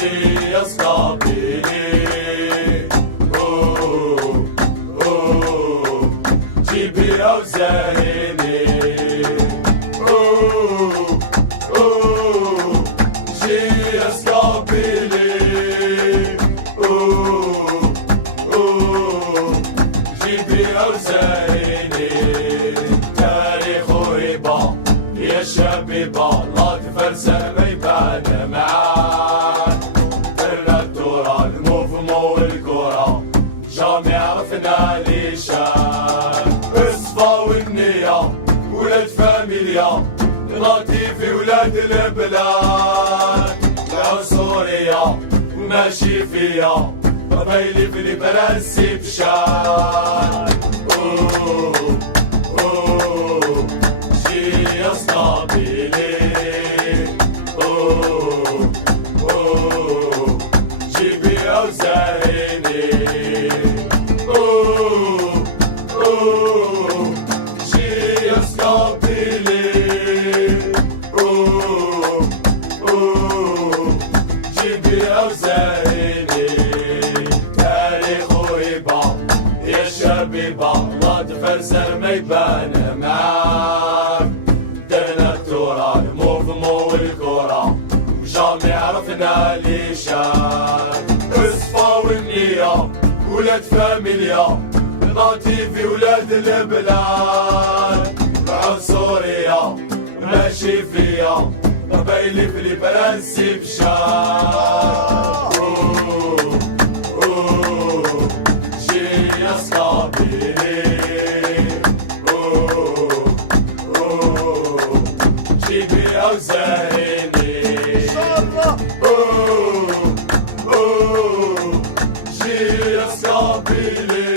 جي يا صقابيلي جيبي أوزاني جي يا صقابيلي جيبي أوزاني تاريخ هبة يا شبيبة لا تفرسى ما يبان معاك درنا الدورة الموفمون والكورة جامي عرفنا ليشان الصفا والنية ولاد فاميليا لطيفي ولاد البلاد العنصرية وماشي فيا قبايلي في البرنسي بشان جي يا صقابيلي جيبي أوزاني جي يا صقابيلي جيبي أوزاني تاريخ هبة يا شبيبة لا تفرسر ما يبان معاك درنا التورة الموفمون والكورة وجامي عرفنا ليشان الصفا والنية ولاد فاميليا لطيفي ولاد البلاد العنصرية ماشي فيا قبايلي في البرنسي بشان جي يا صقابيلي جيبي أوزاني جي يا صقابيلي